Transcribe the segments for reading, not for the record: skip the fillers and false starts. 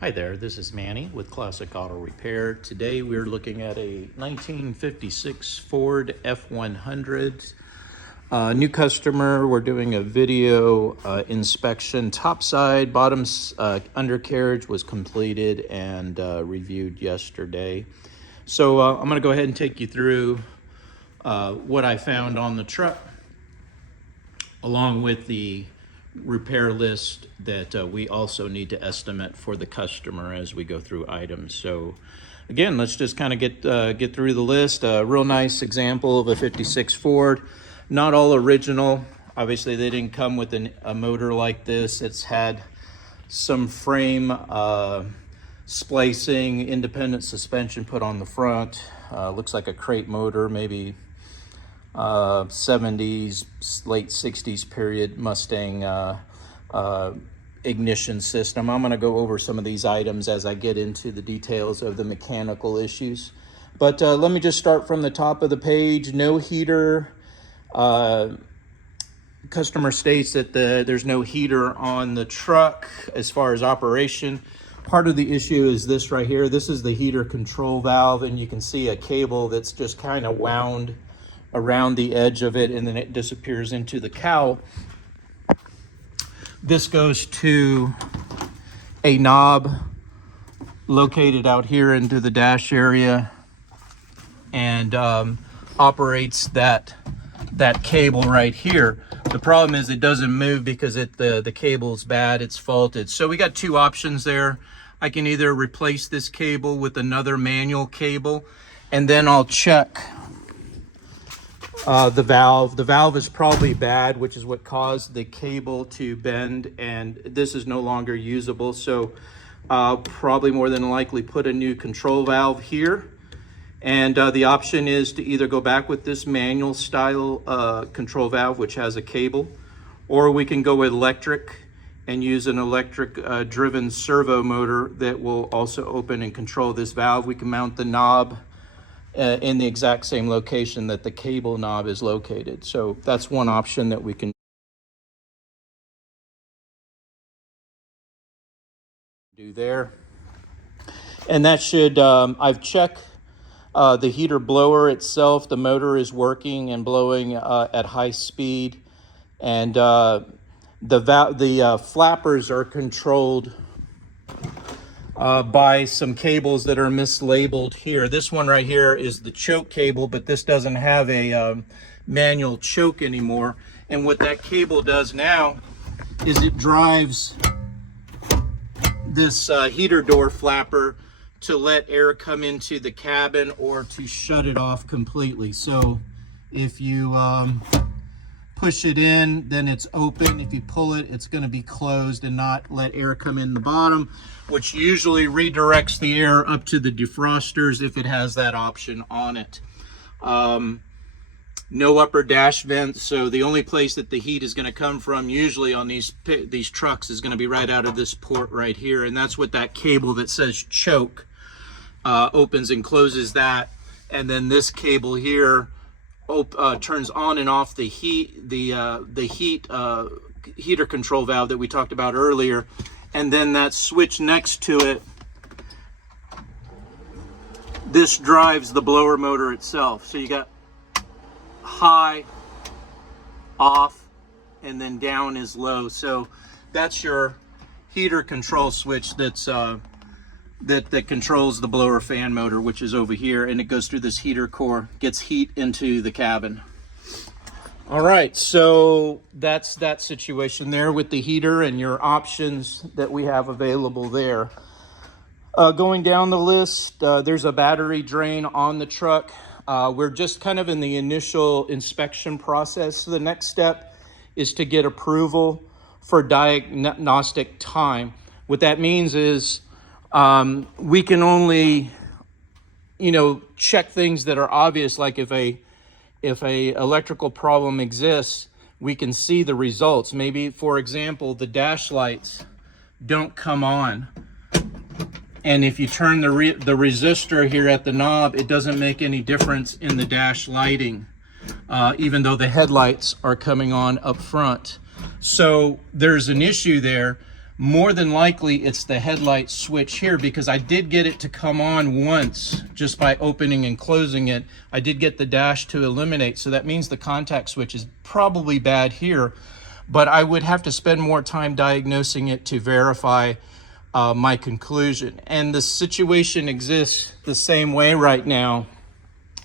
Hi there, this is Manny with Classic Auto Repair. Today we're looking at a 1956 Ford F100. New customer, we're doing a video inspection. Top side, bottom undercarriage was completed and reviewed yesterday. So I'm gonna go ahead and take you through what I found on the truck, along with the repair list that we also need to estimate for the customer as we go through items. So again, let's just kind of get through the list. A real nice example of a 56 Ford, not all original. Obviously they didn't come with a motor like this. It's had some frame splicing, independent suspension put on the front. Looks like a crate motor, maybe 70s, late 60s period Mustang ignition system. I'm going to go over some of these items as I get into the details of the mechanical issues. But let me just start from the top of the page. No heater. Customer states that there's no heater on the truck as far as operation. Part of the issue is this right here. This is the heater control valve, and you can see a cable that's just kind of wound around the edge of it, and then it disappears into the cowl. This goes to a knob located out here into the dash area and operates that cable right here. The problem is it doesn't move because the cable's bad, it's faulted. So we got two options there. I can either replace this cable with another manual cable, and then I'll check the valve. The valve is probably bad, which is what caused the cable to bend, and this is no longer usable. So probably more than likely put a new control valve here. And the option is to either go back with this manual style control valve, which has a cable, or we can go with electric and use an electric driven servo motor that will also open and control this valve. We can mount the knob in the exact same location that the cable knob is located. So that's one option that we can do there. And that should, I've checked the heater blower itself. The motor is working and blowing at high speed. And the flappers are controlled by some cables that are mislabeled here. This one right here is the choke cable, but this doesn't have a manual choke anymore. And what that cable does now is it drives this heater door flapper to let air come into the cabin or to shut it off completely. So if you push it in, then it's open. If you pull it, it's going to be closed and not let air come in the bottom, which usually redirects the air up to the defrosters if it has that option on it. No upper dash vents, so the only place that the heat is going to come from usually on these trucks is going to be right out of this port right here, and that's what that cable that says choke opens and closes that. And then this cable here turns on and off the heater control valve that we talked about earlier, and then that switch next to it, this drives the blower motor itself. So you got high, off, and then down is low. So that's your heater control switch that's that controls the blower fan motor, which is over here, and it goes through this heater core, gets heat into the cabin. All right, so that's that situation there with the heater and your options that we have available there. Going down the list, there's a battery drain on the truck. We're just kind of in the initial inspection process. So the next step is to get approval for diagnostic time. What that means is we can only, check things that are obvious, like if a electrical problem exists, we can see the results. Maybe, for example, the dash lights don't come on, and if you turn the resistor here at the knob, it doesn't make any difference in the dash lighting, even though the headlights are coming on up front. So there's an issue there. More than likely, it's the headlight switch here, because I did get it to come on once just by opening and closing it. I did get the dash to illuminate, so that means the contact switch is probably bad here, but I would have to spend more time diagnosing it to verify my conclusion. And the situation exists the same way right now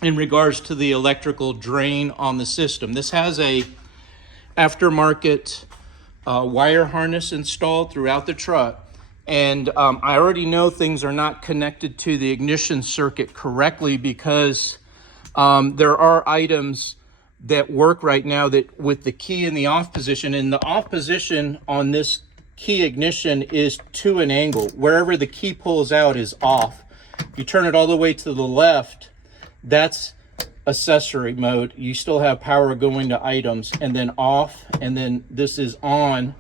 in regards to the electrical drain on the system. This has a aftermarket wire harness installed throughout the truck, and I already know things are not connected to the ignition circuit correctly, because there are items that work right now that with the key in the off position, and the off position on this key ignition is to an angle. Wherever the key pulls out is off. You turn it all the way to the left, that's accessory mode. You still have power going to items, and then off, and then this is on.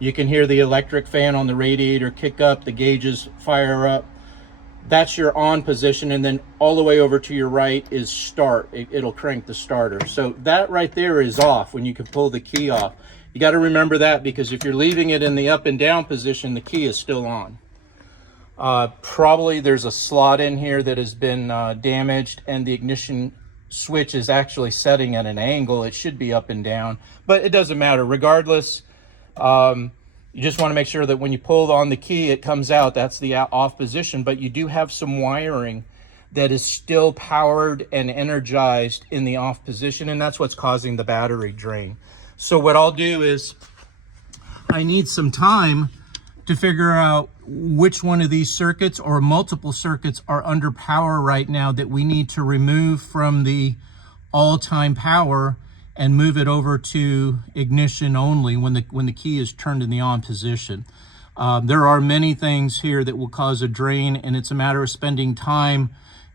You can hear the electric fan on the radiator kick up, the gauges fire up. That's your on position, and then all the way over to your right is start. It'll crank the starter. So that right there is off when you can pull the key off. You got to remember that, because if you're leaving it in the up and down position, the key is still on. Probably there's a slot in here that has been damaged, and the ignition switch is actually setting at an angle. It should be up and down, but it doesn't matter. Regardless, you just want to make sure that when you pull on the key, it comes out. That's the off position, but you do have some wiring that is still powered and energized in the off position, and that's what's causing the battery drain. So what I'll do is, I need some time to figure out which one of these circuits or multiple circuits are under power right now that we need to remove from the all-time power and move it over to ignition only when the key is turned in the on position. There are many things here that will cause a drain, and it's a matter of spending time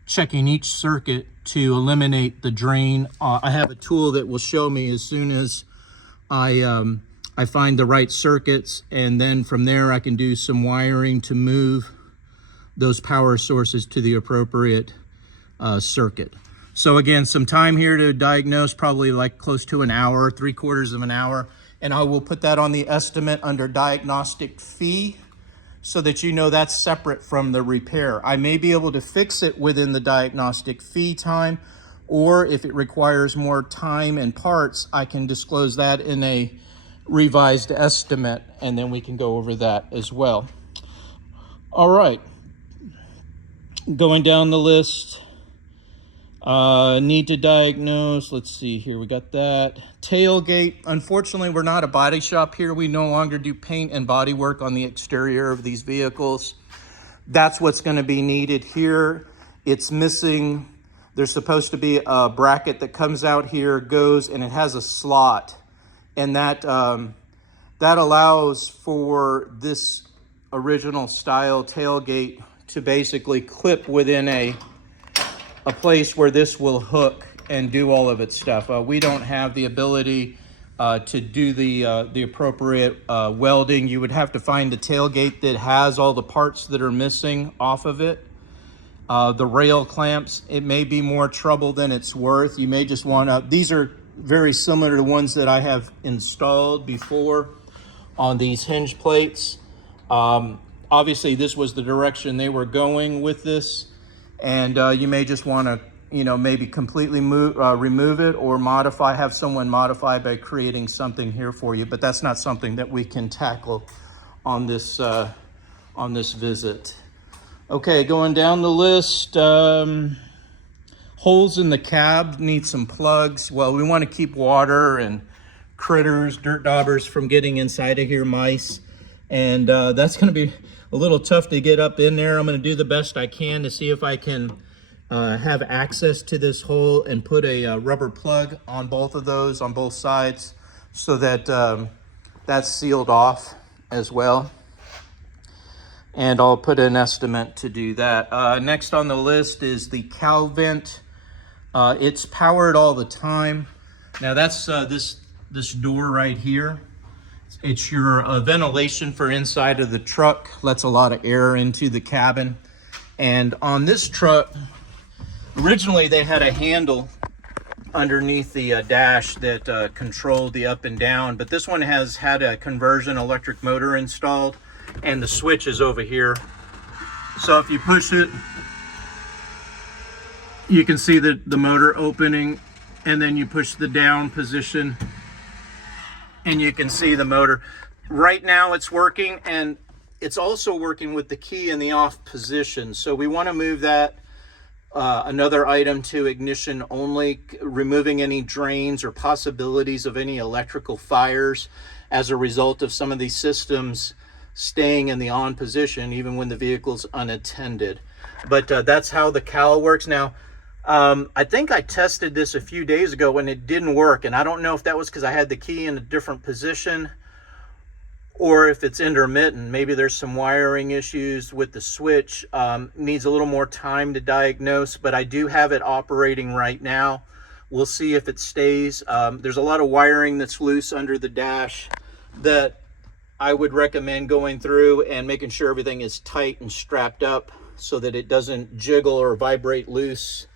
checking each circuit to eliminate the drain. I have a tool that will show me as soon as I find the right circuits, and then from there I can do some wiring to move those power sources to the appropriate circuit. So again, some time here to diagnose, probably like close to an hour, 3/4 of an hour, and I will put that on the estimate under diagnostic fee, so that you know that's separate from the repair. I may be able to fix it within the diagnostic fee time, or if it requires more time and parts, I can disclose that in a revised estimate, and then we can go over that as well. All right, going down the list, need to diagnose, let's see here, we got that. Tailgate, unfortunately we're not a body shop here. We no longer do paint and body work on the exterior of these vehicles. That's what's going to be needed here. It's missing. There's supposed to be a bracket that comes out here, goes, and it has a slot, and that allows for this original style tailgate to basically clip within a place where this will hook and do all of its stuff. We don't have the ability to do the appropriate welding. You would have to find the tailgate that has all the parts that are missing off of it. The rail clamps, it may be more trouble than it's worth. You may just want to, these are very similar to ones that I have installed before on these hinge plates. Obviously this was the direction they were going with this, and you may just want to, you know, maybe completely remove it, or modify, have someone modify by creating something here for you, but that's not something that we can tackle on this visit. Okay, going down the list, holes in the cab need some plugs. Well, we want to keep water and critters, dirt daubers from getting inside of here, mice, and that's going to be a little tough to get up in there. I'm going to do the best I can to see if I can have access to this hole and put a rubber plug on both of those, on both sides, so that that's sealed off as well. And I'll put an estimate to do that. Next on the list is the cowl vent. It's powered all the time. Now that's this door right here. It's your ventilation for inside of the truck. Lets a lot of air into the cabin. And on this truck, originally they had a handle underneath the dash that controlled the up and down, but this one has had a conversion electric motor installed. and the switch is over here. So if you push it, you can see the motor opening, and then you push the down position and you can see the motor. Right now it's working, and it's also working with the key in the off position. So we want to move that another item to ignition only, removing any drains or possibilities of any electrical fires as a result of some of these systems staying in the on position even when the vehicle's unattended. But that's how the cowl works. Now, I think I tested this a few days ago when it didn't work, and I don't know if that was because I had the key in a different position or if it's intermittent. Maybe there's some wiring issues with the switch. Needs a little more time to diagnose, but I do have it operating right now. We'll see if it stays. There's a lot of wiring that's loose under the dash that I would recommend going through and making sure everything is tight and strapped up so that it doesn't jiggle or vibrate loose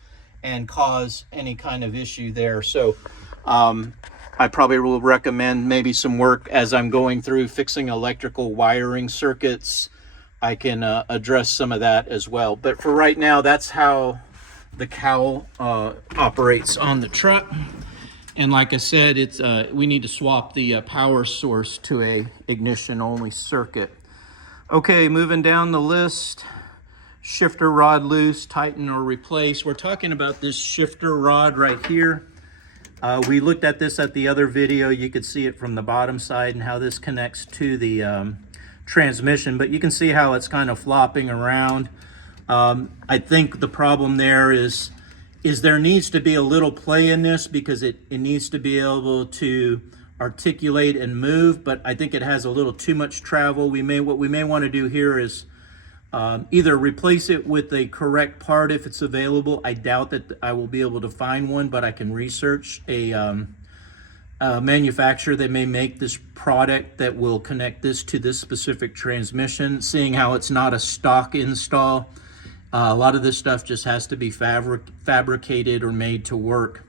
and cause any kind of issue there. So I probably will recommend maybe some work as I'm going through fixing electrical wiring circuits. I can address some of that as well. But for right now, that's how the cowl operates on the truck. And like I said, it's we need to swap the power source to a ignition only circuit. Okay, moving down the list. Shifter rod loose, tighten or replace. We're talking about this shifter rod right here. We looked at this at the other video. You could see it from the bottom side and how this connects to the transmission, but you can see how it's kind of flopping around. I think the problem there is there needs to be a little play in this because it needs to be able to articulate and move, but I think it has a little too much travel. What we may want to do here is either replace it with a correct part if it's available. I doubt that I will be able to find one, but I can research a manufacturer that may make this product that will connect this to this specific transmission. Seeing how it's not a stock install, a lot of this stuff just has to be fabricated or made to work.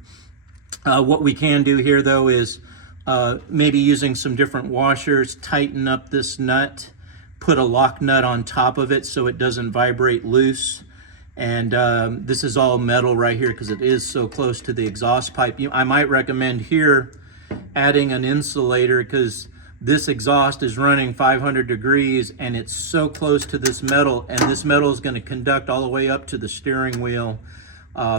What we can do here though is maybe using some different washers, tighten up this nut, put a lock nut on top of it so it doesn't vibrate loose. And this is all metal right here because it is so close to the exhaust pipe. I might recommend here adding an insulator because this exhaust is running 500 degrees and it's so close to this metal, and this metal is going to conduct all the way up to the steering wheel.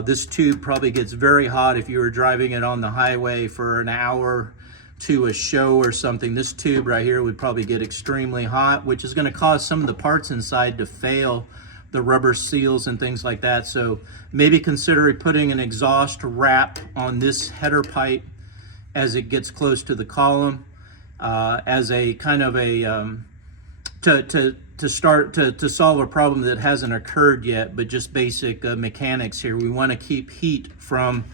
This tube probably gets very hot if you were driving it on the highway for an hour to a show or something. This tube right here would probably get extremely hot, which is going to cause some of the parts inside to fail, the rubber seals and things like that. So maybe consider putting an exhaust wrap on this header pipe as it gets close to the column, as a kind of a to solve a problem that hasn't occurred yet, but just basic mechanics here. We want to keep heat from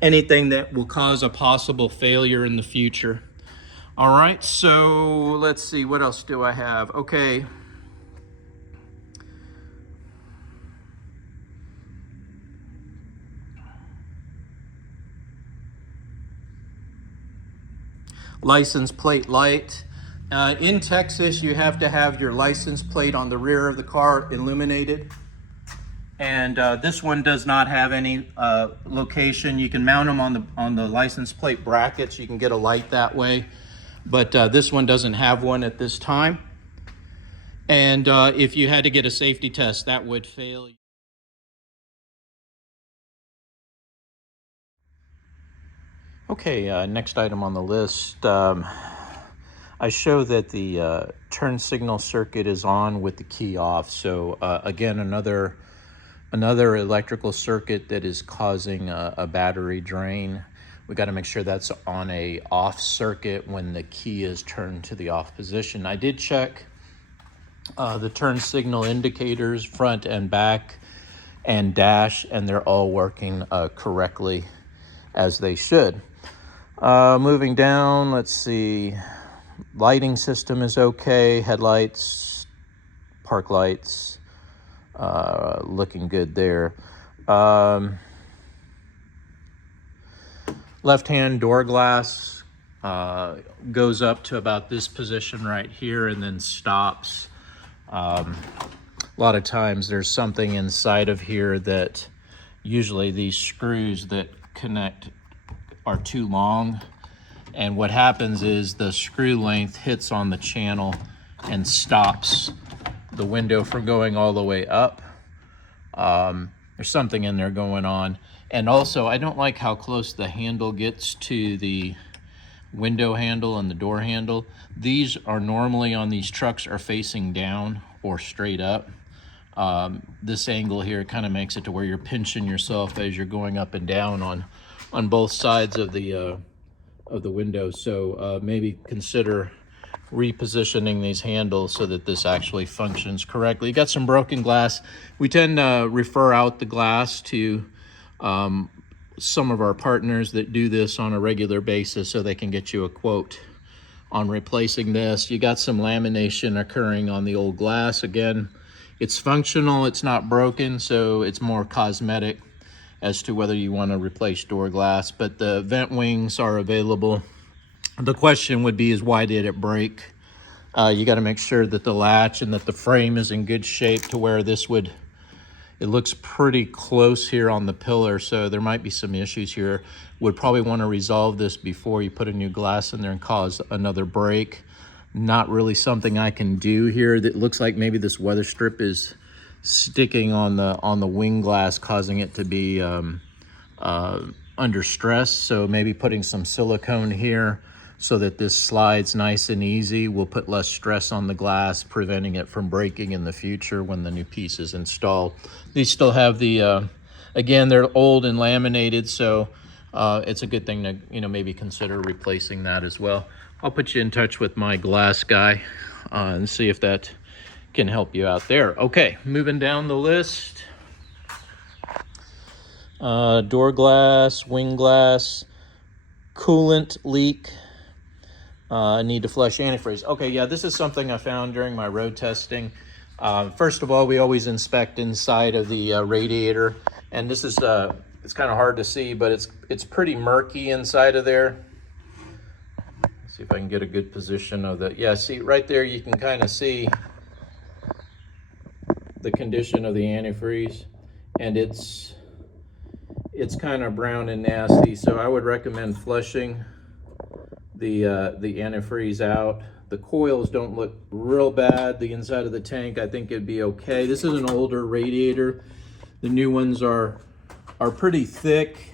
anything that will cause a possible failure in the future. All right, so let's see, what else do I have? Okay. License plate light. In Texas, you have to have your license plate on the rear of the car illuminated. And this one does not have any location. You can mount them on the license plate brackets. You can get a light that way, but this one doesn't have one at this time. And if you had to get a safety test, that would fail. Okay, next item on the list. I show that the turn signal circuit is on with the key off. So again, another electrical circuit that is causing a battery drain. We got to make sure that's on a off circuit when the key is turned to the off position. I did check the turn signal indicators, front and back and dash, and they're all working correctly as they should. Moving down, let's see, lighting system is okay, headlights, park lights, looking good there. Left-hand door glass goes up to about this position right here and then stops. A lot of times there's something inside of here that usually these screws that connect are too long. And what happens is the screw length hits on the channel and stops the window from going all the way up. There's something in there going on. And also, I don't like how close the handle gets to the window handle and the door handle. These are normally on these trucks are facing down or straight up. This angle here kind of makes it to where you're pinching yourself as you're going up and down on both sides of the window. So maybe consider repositioning these handles so that this actually functions correctly. You got some broken glass. We tend to refer out the glass to some of our partners that do this on a regular basis so they can get you a quote on replacing this. You got some lamination occurring on the old glass. Again, it's functional, it's not broken, so it's more cosmetic as to whether you want to replace door glass, but the vent wings are available. The question would be is why did it break? You got to make sure that the latch and that the frame is in good shape to where this would, it looks pretty close here on the pillar, so there might be some issues here. Would probably want to resolve this before you put a new glass in there and cause another break. Not really something I can do here. That looks like maybe this weather strip is sticking on the wing glass, causing it to be under stress. So maybe putting some silicone here so that this slides nice and easy will put less stress on the glass, preventing it from breaking in the future when the new piece is installed. These still have the, again, they're old and laminated, so it's a good thing to maybe consider replacing that as well. I'll put you in touch with my glass guy and see if that can help you out there. Okay, moving down the list. Door glass, wing glass, coolant leak. Need to flush antifreeze. Okay, yeah, this is something I found during my road testing. First of all, we always inspect inside of the radiator, and this is it's kind of hard to see, but it's pretty murky inside of there. Let's see if I can get a good position of the, yeah, see right there you can kind of see the condition of the antifreeze, and it's kind of brown and nasty, so I would recommend flushing the antifreeze out. The coils don't look real bad. The inside of the tank, I think it'd be okay. This is an older radiator. The new ones are pretty thick.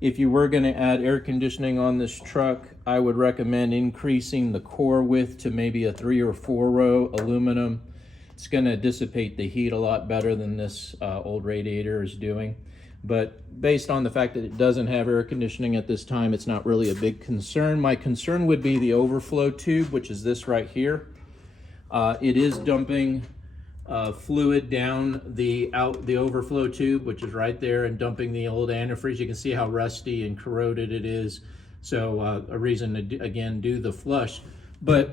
If you were going to add air conditioning on this truck, I would recommend increasing the core width to maybe a 3 or 4 row aluminum. It's going to dissipate the heat a lot better than this old radiator is doing. But based on the fact that it doesn't have air conditioning at this time, it's not really a big concern. My concern would be the overflow tube, which is this right here. It is dumping fluid down the overflow tube, which is right there, and dumping the old antifreeze. You can see how rusty and corroded it is. So a reason to, again, do the flush. But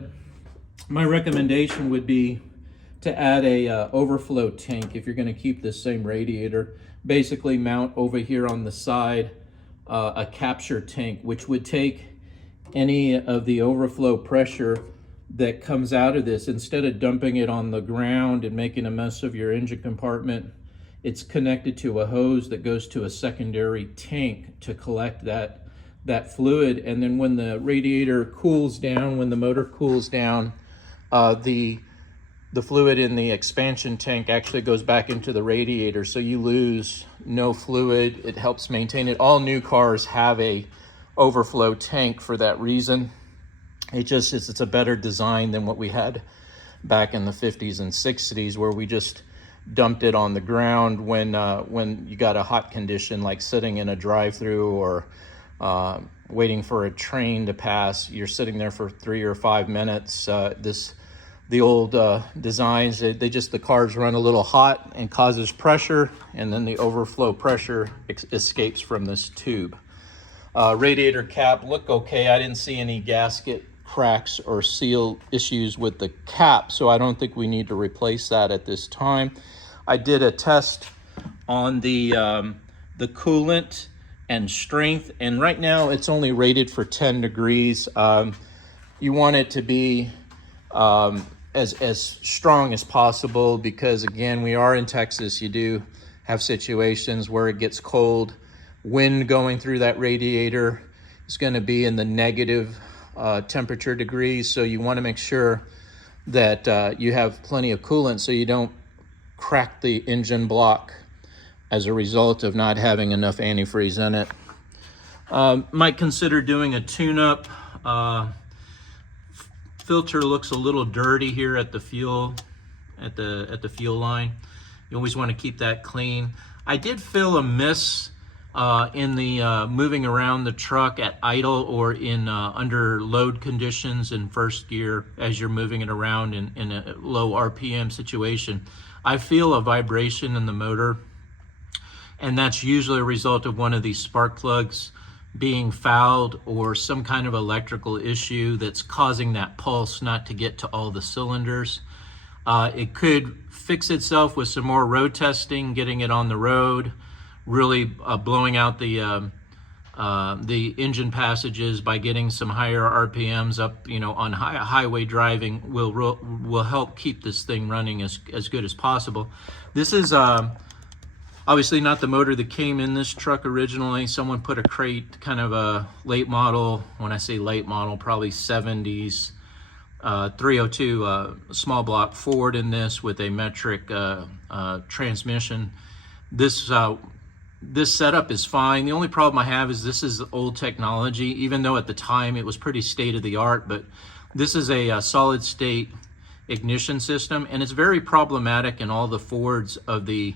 my recommendation would be to add a overflow tank if you're going to keep this same radiator. Basically mount over here on the side a capture tank, which would take any of the overflow pressure that comes out of this. Instead of dumping it on the ground and making a mess of your engine compartment, it's connected to a hose that goes to a secondary tank to collect that fluid. And then when the radiator cools down, when the motor cools down, the fluid in the expansion tank actually goes back into the radiator, so you lose no fluid. It helps maintain it. All new cars have a overflow tank for that reason. It's a better design than what we had back in the 50s and 60s, where we just dumped it on the ground when you got a hot condition, like sitting in a drive-through or waiting for a train to pass. You're sitting there for 3 or 5 minutes. The old designs, the cars run a little hot and causes pressure, and then the overflow pressure escapes from this tube. Radiator cap look okay. I didn't see any gasket cracks or seal issues with the cap, so I don't think we need to replace that at this time. I did a test on the coolant and strength, and right now it's only rated for 10 degrees. You want it to be as strong as possible, because again, we are in Texas. You do have situations where it gets cold. Wind going through that radiator is going to be in the negative temperature degrees, so you want to make sure that you have plenty of coolant so you don't crack the engine block as a result of not having enough antifreeze in it. Might consider doing a tune-up. Filter looks a little dirty here at the fuel line. You always want to keep that clean. I did feel a miss in the moving around the truck at idle or in under load conditions in first gear as you're moving it around in a low RPM situation. I feel a vibration in the motor, and that's usually a result of one of these spark plugs being fouled or some kind of electrical issue that's causing that pulse not to get to all the cylinders. It could fix itself with some more road testing, getting it on the road, really blowing out the engine passages by getting some higher RPMs up, you know, on highway driving will help keep this thing running as good as possible. This is obviously not the motor that came in this truck originally. Someone put a crate, kind of a late model, when I say late model, probably 70s, 302 small block Ford in this with a metric transmission. This setup is fine. The only problem I have is this is old technology, even though at the time it was pretty state of the art, but this is a solid state ignition system, and it's very problematic in all the Fords of the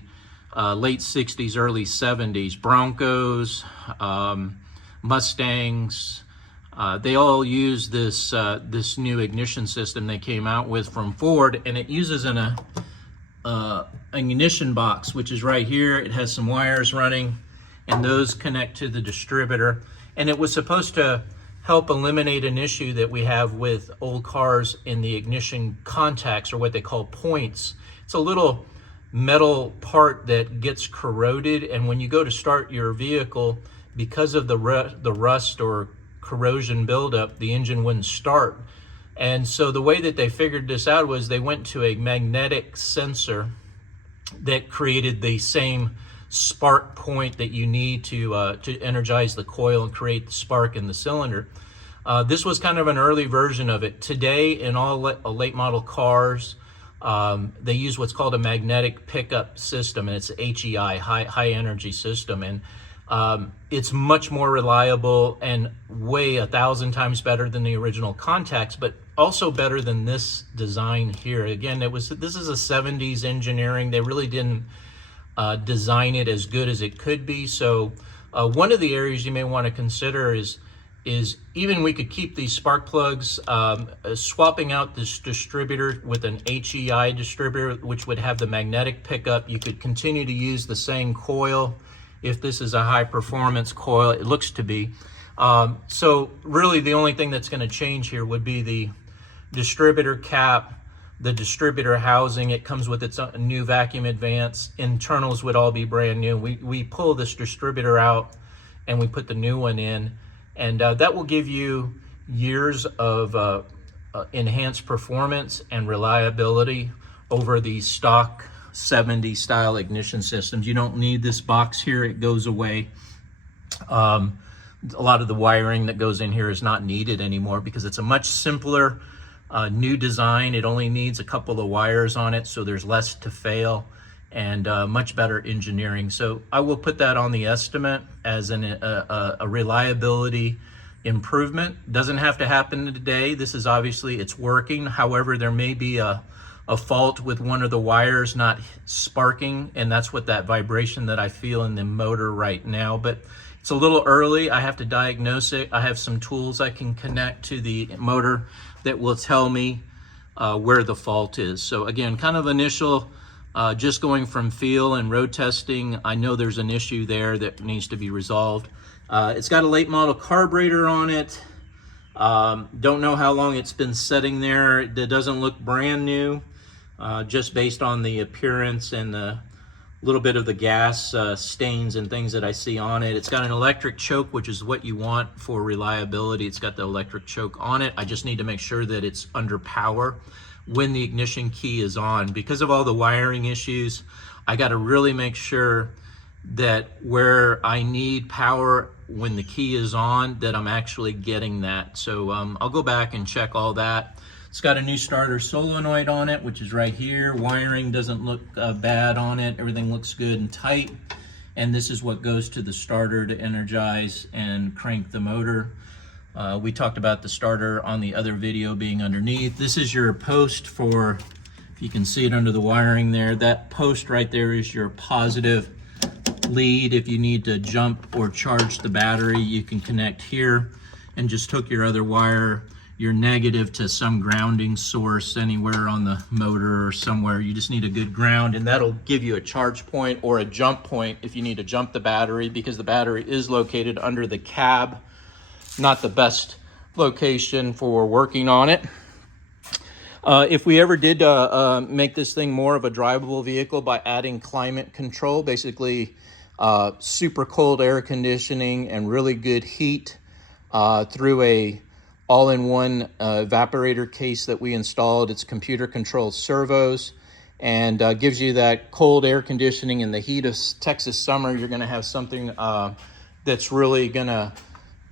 late 60s, early 70s, Broncos, Mustangs, they all use this new ignition system they came out with from Ford, and it uses an ignition box, which is right here. It has some wires running, and those connect to the distributor, and it was supposed to help eliminate an issue that we have with old cars in the ignition contacts, or what they call points. It's a little metal part that gets corroded, and when you go to start your vehicle, because of the rust or corrosion buildup, the engine wouldn't start. And so the way that they figured this out was they went to a magnetic sensor that created the same spark point that you need to energize the coil and create the spark in the cylinder. This was kind of an early version of it. Today, in all late model cars, they use what's called a magnetic pickup system, and it's HEI, high energy system, and it's much more reliable and way 1,000 times better than the original contacts, but also better than this design here. Again, this is a 70s engineering. They really didn't design it as good as it could be. So one of the areas you may want to consider is even we could keep these spark plugs, swapping out this distributor with an HEI distributor, which would have the magnetic pickup. You could continue to use the same coil if this is a high performance coil. It looks to be. So really the only thing that's going to change here would be the distributor cap, the distributor housing. It comes with its new vacuum advance. Internals would all be brand new. We pull this distributor out and we put the new one in, and that will give you years of enhanced performance and reliability over the stock 70 style ignition systems. You don't need this box here. It goes away. A lot of the wiring that goes in here is not needed anymore because it's a much simpler new design. It only needs a couple of wires on it, so there's less to fail, and much better engineering. So I will put that on the estimate as a reliability improvement. Doesn't have to happen today. This is obviously, it's working. However, there may be a fault with one of the wires not sparking, and that's what that vibration that I feel in the motor right now. But it's a little early. I have to diagnose it. I have some tools I can connect to the motor that will tell me where the fault is. So again, kind of initial, just going from feel and road testing. I know there's an issue there that needs to be resolved. It's got a late model carburetor on it. Don't know how long it's been sitting there. It doesn't look brand new, just based on the appearance and the little bit of the gas stains and things that I see on it. It's got an electric choke, which is what you want for reliability. It's got the electric choke on it. I just need to make sure that it's under power. when the ignition key is on. Because of all the wiring issues, I got to really make sure that where I need power when the key is on, that I'm actually getting that. So I'll go back and check all that. It's got a new starter solenoid on it, which is right here. Wiring doesn't look bad on it. Everything looks good and tight. And this is what goes to the starter to energize and crank the motor. We talked about the starter on the other video being underneath. This is your post for, if you can see it under the wiring there, that post right there is your positive lead. If you need to jump or charge the battery, you can connect here and just hook your other wire, your negative, to some grounding source anywhere on the motor or somewhere. You just need a good ground, and that'll give you a charge point or a jump point if you need to jump the battery, because the battery is located under the cab. Not the best location for working on it. If we ever did make this thing more of a drivable vehicle by adding climate control, basically super cold air conditioning and really good heat through a all-in-one evaporator case that we installed. It's computer controlled servos, and gives you that cold air conditioning in the heat of Texas summer. You're gonna have something that's really gonna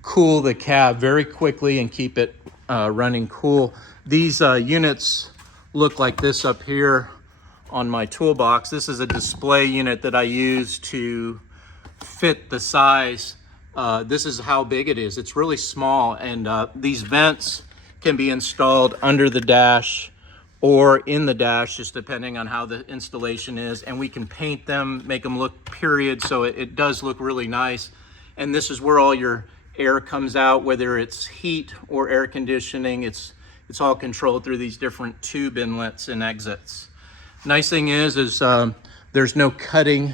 cool the cab very quickly and keep it running cool. These units look like this up here on my toolbox. This is a display unit that I use to fit the size. This is how big it is. It's really small, and these vents can be installed under the dash or in the dash, just depending on how the installation is. And we can paint them, make them look period, so it does look really nice. And this is where all your air comes out, whether it's heat or air conditioning. It's all controlled through these different tube inlets and exits. Nice thing is there's no cutting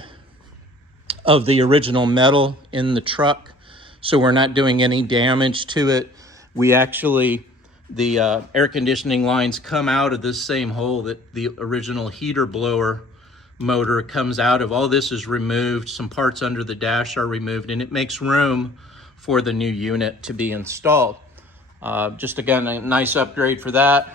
of the original metal in the truck, so we're not doing any damage to it. We actually, the air conditioning lines come out of this same hole that the original heater blower motor comes out of. All this is removed. Some parts under the dash are removed, and it makes room for the new unit to be installed. Just again, a nice upgrade for that.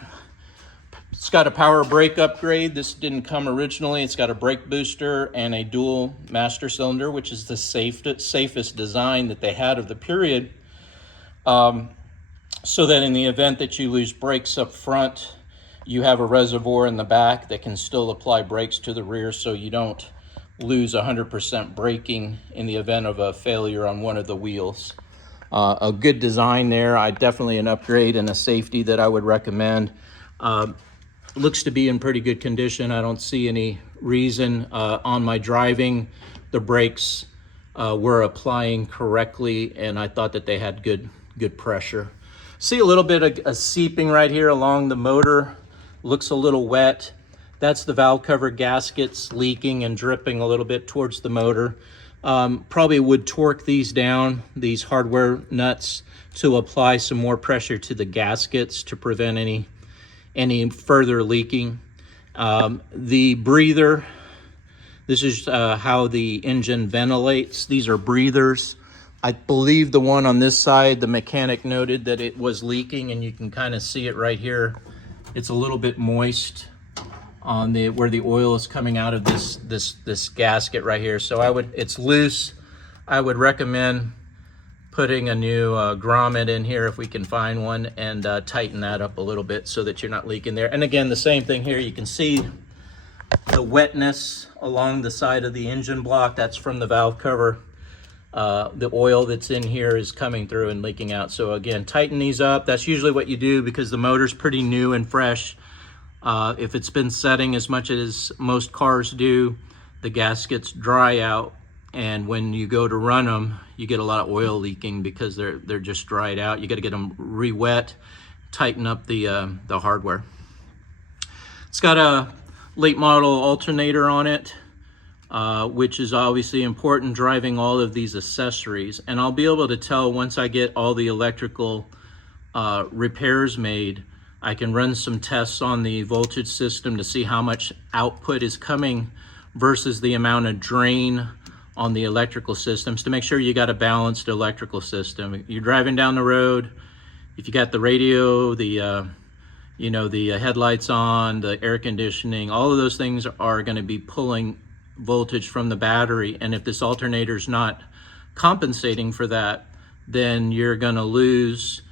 It's got a power brake upgrade. This didn't come originally. It's got a brake booster and a dual master cylinder, which is the safest design that they had of the period. So that in the event that you lose brakes up front, you have a reservoir in the back that can still apply brakes to the rear, so you don't lose 100% braking in the event of a failure on one of the wheels. A good design there. Definitely an upgrade and a safety that I would recommend. Looks to be in pretty good condition. I don't see any reason on my driving. The brakes were applying correctly, and I thought that they had good pressure. See a little bit of seeping right here along the motor. Looks a little wet. That's the valve cover gaskets leaking and dripping a little bit towards the motor. Probably would torque these down, these hardware nuts, to apply some more pressure to the gaskets to prevent any further leaking. The breather, this is how the engine ventilates. These are breathers. I believe the one on this side, the mechanic noted that it was leaking, and you can kind of see it right here. It's a little bit moist on where the oil is coming out of this gasket right here. So it's loose. I would recommend putting a new grommet in here if we can find one, and tighten that up a little bit so that you're not leaking there. And again, the same thing here. You can see the wetness along the side of the engine block. That's from the valve cover. The oil that's in here is coming through and leaking out. So again, tighten these up. That's usually what you do because the motor's pretty new and fresh. If it's been setting as much as most cars do, the gaskets dry out, and when you go to run them, you get a lot of oil leaking because they're just dried out. You got to get them re-wet, tighten up the hardware. It's got a late model alternator on it, which is obviously important driving all of these accessories. And I'll be able to tell once I get all the electrical repairs made. I can run some tests on the voltage system to see how much output is coming versus the amount of drain on the electrical systems, to make sure you got a balanced electrical system. You're driving down the road, if you got the radio, the you know, the headlights on, the air conditioning, all of those things are going to be pulling voltage from the battery. And if this alternator is not compensating for that, then you're going to lose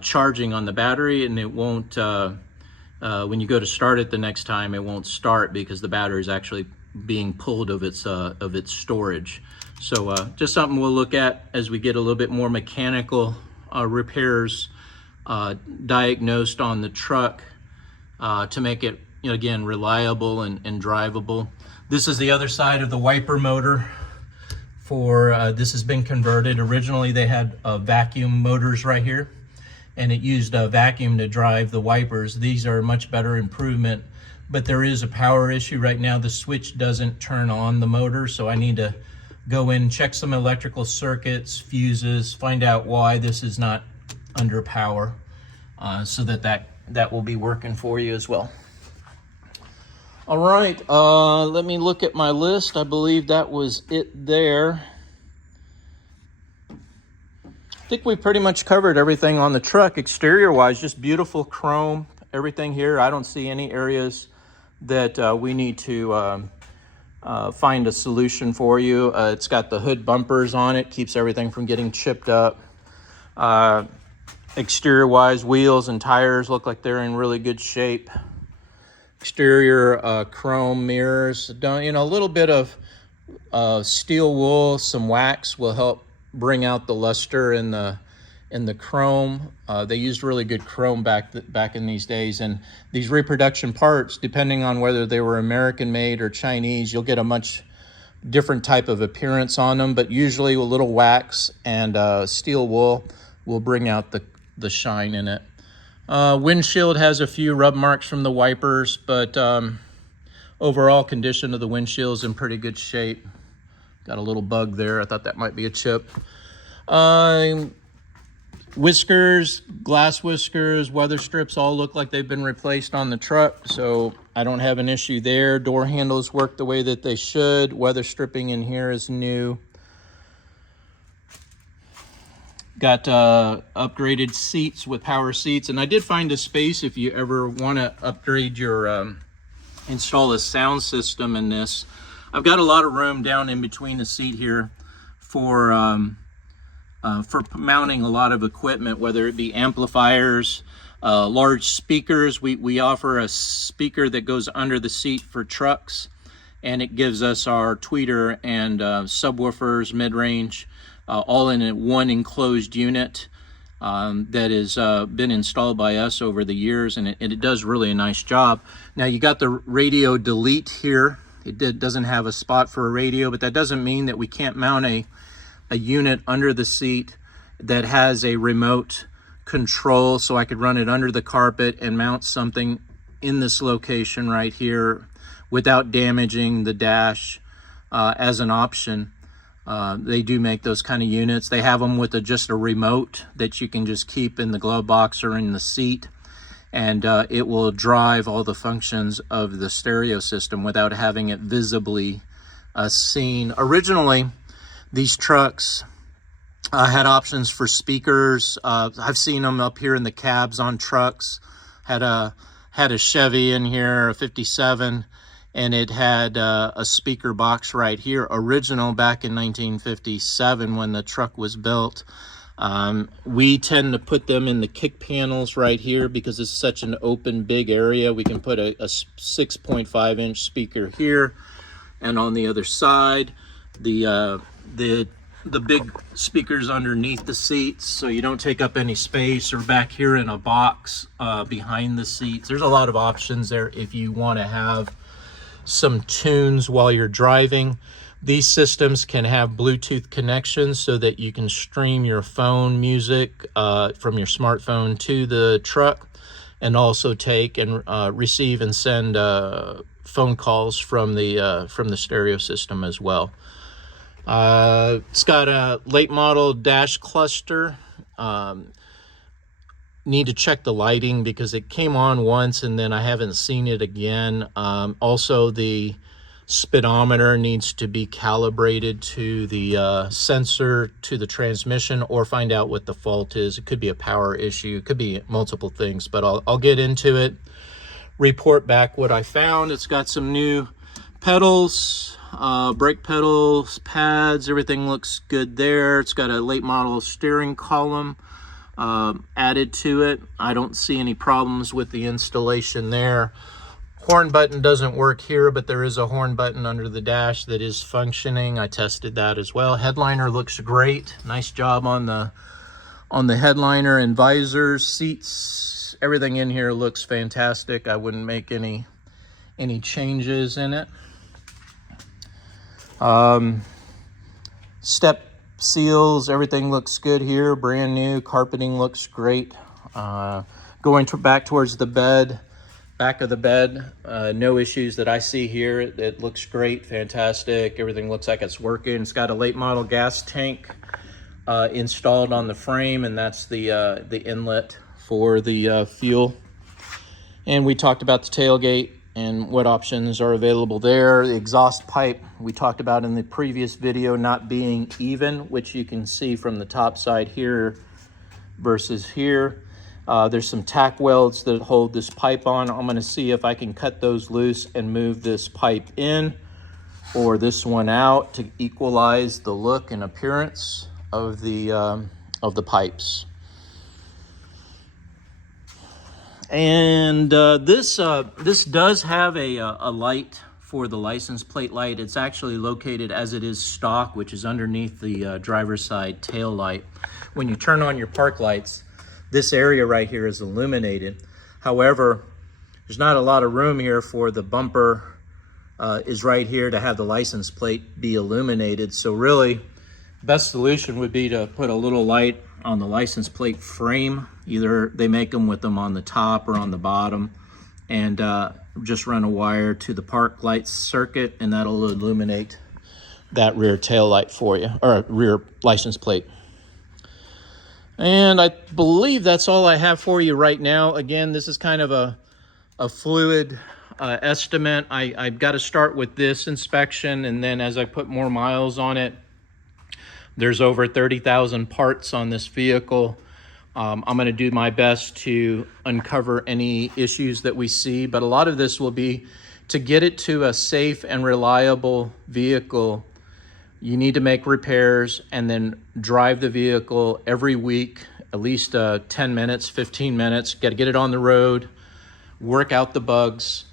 charging on the battery, and it won't, when you go to start it the next time, it won't start because the battery is actually being pulled of its storage. So just something we'll look at as we get a little bit more mechanical repairs diagnosed on the truck to make it, you know, again, reliable and drivable. This is the other side of the wiper motor. For this has been converted. Originally they had vacuum motors right here, and it used a vacuum to drive the wipers. These are a much better improvement, but there is a power issue right now. The switch doesn't turn on the motor, so I need to go in, check some electrical circuits, fuses, find out why this is not under power, so that will be working for you as well. All right, let me look at my list. I believe that was it there. I think we pretty much covered everything on the truck. Exterior wise, just beautiful chrome, everything here. I don't see any areas that we need to find a solution for you. It's got the hood bumpers on it, keeps everything from getting chipped up. Exterior wise, wheels and tires look like they're in really good shape. Exterior chrome mirrors, you know, a little bit of steel wool, some wax will help bring out the luster in the chrome. They used really good chrome back in these days, and these reproduction parts, depending on whether they were American made or Chinese, you'll get a much different type of appearance on them, but usually a little wax and steel wool will bring out the shine in it. Windshield has a few rub marks from the wipers, but overall condition of the windshield is in pretty good shape. Got a little bug there. I thought that might be a chip. Whiskers, glass whiskers, weather strips all look like they've been replaced on the truck, so I don't have an issue there. Door handles work the way that they should. Weather stripping in here is new. Got upgraded seats with power seats, and I did find a space if you ever want to upgrade your install a sound system in this. I've got a lot of room down in between the seat here for mounting a lot of equipment, whether it be amplifiers, large speakers. We offer a speaker that goes under the seat for trucks, and it gives us our tweeter and subwoofers, mid-range, all in one enclosed unit that has been installed by us over the years, and it does really a nice job. Now you got the radio delete here. It doesn't have a spot for a radio, but that doesn't mean that we can't mount a unit under the seat that has a remote control, so I could run it under the carpet and mount something in this location right here without damaging the dash as an option. They do make those kind of units. They have them with just a remote that you can just keep in the glove box or in the seat, and it will drive all the functions of the stereo system without having it visibly seen. Originally, these trucks had options for speakers. I've seen them up here in the cabs on trucks. Had a Chevy in here, a 57, and it had a speaker box right here, original back in 1957 when the truck was built. We tend to put them in the kick panels right here because it's such an open, big area. We can put a 6.5-inch speaker here, and on the other side, the big speakers underneath the seats, so you don't take up any space, or back here in a box behind the seats. There's a lot of options there if you want to have some tunes while you're driving. These systems can have Bluetooth connections so that you can stream your phone music from your smartphone to the truck, and also take and receive and send phone calls from the stereo system as well. It's got a late model dash cluster. Need to check the lighting because it came on once and then I haven't seen it again. Also, the speedometer needs to be calibrated to the sensor, to the transmission, or find out what the fault is. It could be a power issue, it could be multiple things, but I'll get into it, report back what I found. It's got some new pedals, brake pedals, pads, everything looks good there. It's got a late model steering column added to it. I don't see any problems with the installation there. Horn button doesn't work here, but there is a horn button under the dash that is functioning. I tested that as well. Headliner looks great. Nice job on the headliner and visors, seats, everything in here looks fantastic. I wouldn't make any changes in it. Step seals, everything looks good here, brand new. Carpeting looks great. Going back towards the bed, back of the bed, no issues that I see here. It looks great, fantastic. Everything looks like it's working. It's got a late model gas tank installed on the frame, and that's the inlet for the fuel. And we talked about the tailgate and what options are available there. The exhaust pipe we talked about in the previous video not being even, which you can see from the top side here versus here. There's some tack welds that hold this pipe on. I'm going to see if I can cut those loose and move this pipe in or this one out to equalize the look and appearance of the pipes. And this does have a light for the license plate light. It's actually located as it is stock, which is underneath the driver's side tail light. When you turn on your park lights, this area right here is illuminated. However, there's not a lot of room here for the bumper is right here to have the license plate be illuminated. So really, best solution would be to put a little light on the license plate frame. Either they make them with them on the top or on the bottom, and just run a wire to the park lights circuit, and that'll illuminate that rear tail light for you, or rear license plate. And I believe that's all I have for you right now. Again, this is kind of a fluid estimate. I've got to start with this inspection, and then as I put more miles on it, there's over 30,000 parts on this vehicle. I'm going to do my best to uncover any issues that we see, but a lot of this will be to get it to a safe and reliable vehicle. You need to make repairs and then drive the vehicle every week, at least 10 minutes, 15 minutes. Got to get it on the road, work out the bugs,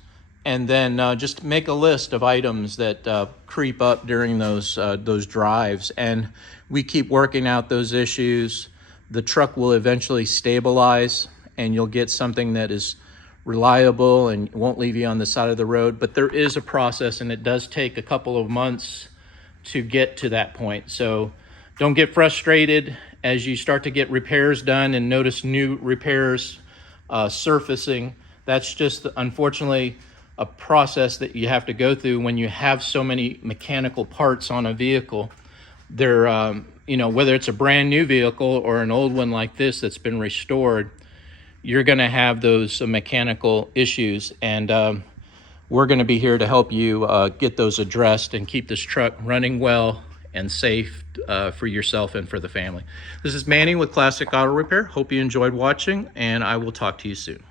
and then just make a list of items that creep up during those drives. And we keep working out those issues. The truck will eventually stabilize, and you'll get something that is reliable and won't leave you on the side of the road. But there is a process, and it does take a couple of months to get to that point. So don't get frustrated as you start to get repairs done and notice new repairs surfacing. That's just, unfortunately, a process that you have to go through when you have so many mechanical parts on a vehicle. They're, whether it's a brand new vehicle or an old one like this that's been restored, you're going to have those mechanical issues, and we're going to be here to help you get those addressed and keep this truck running well and safe for yourself and for the family. This is Manny with Classic Auto Repair. Hope you enjoyed watching, and I will talk to you soon.